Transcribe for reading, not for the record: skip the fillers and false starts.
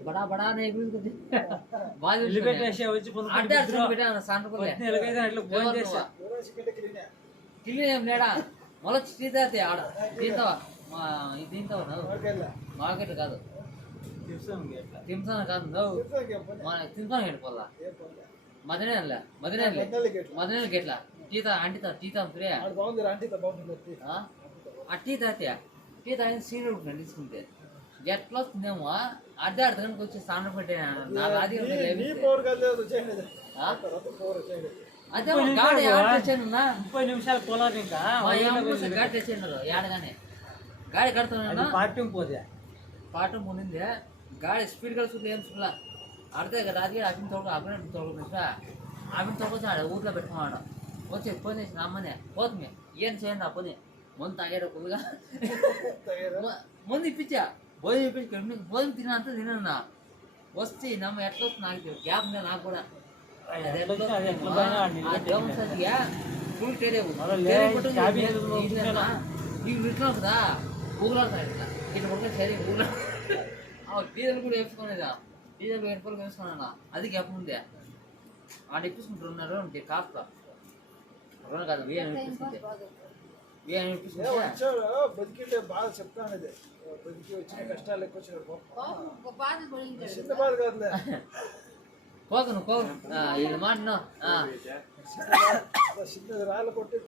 बड़ा बड़ा नहीं कुछ बाज ఎలివేట్ చేసే వచ్చి పొందు అడ్డ అడ్డ పెట్టాను సాండ్రపల్లె ఎలాగైతే అట్లా ఫోన్ చేసా కిలి ఏం లేడా మళ్ళీ చిటిదాతే ఆడ దీంతో దీంతో మార్కెట్ కాదు తింసాను కాదు తింసాను వెళ్ళిపోల్లా మదనే గెట్ల టీ ఆంటీ టీ తాగుతురే ఆ టీ తాతే టీ తాగిన సీడ్ ఉంటుంది తీసుకుంటే గెట్లో తిందేమో అడ్డ అర్థానికి వచ్చి స్నానం పెట్టాను అదే గాడి ఆడేసాను 30 నిమిషాలు పోలాలి ఇంకా గాడి తెచ్చాను ఏడగానే గాడి కడుతున్నాను పాఠం పోనింది గాడి స్పీడ్ కలుసుకుంటే ఏం చూడాల అడితే రాత్రి అభిని తోడుకుంటా అభిని తోడుకొచ్చి ఆడ ఊర్లో పెట్టుకున్నాడు వచ్చి ఫోన్ చేసిన అమ్మనే పోతుంది ఏం చేయండి ఆ పని ముందు తాగాడు ఫుల్గా ముందు ఇప్పించా భోజనం ఇప్పించి భోజనం తినంత తినన్నా వస్తే నమ్మ ఎట్లా వస్తుంది నాకు గ్యాప్ ఉంది నాకు కూడా ఫుల్ టేరేవు ఇట్లా కదా ఊగులాడతాడు ఇట్లా ఇట్లా పడుకొని సరే ఊగులా డీజల్ కూడా వేసుకునేదా డీజల్ హెడ్ఫోన్ వేసుకున్నా అది గ్యాప్ ఉందే ఆడ ఇప్పించుకుంటున్నారు అంటే కాస్త కాదు బతికింటే బాగా చెప్తాను ఇది బతికి వచ్చిన కష్టాలు ఎక్కువ చిన్న బాధ కాదులే పోగను ఇది మాట చిన్నది రాళ్ళు కొట్టి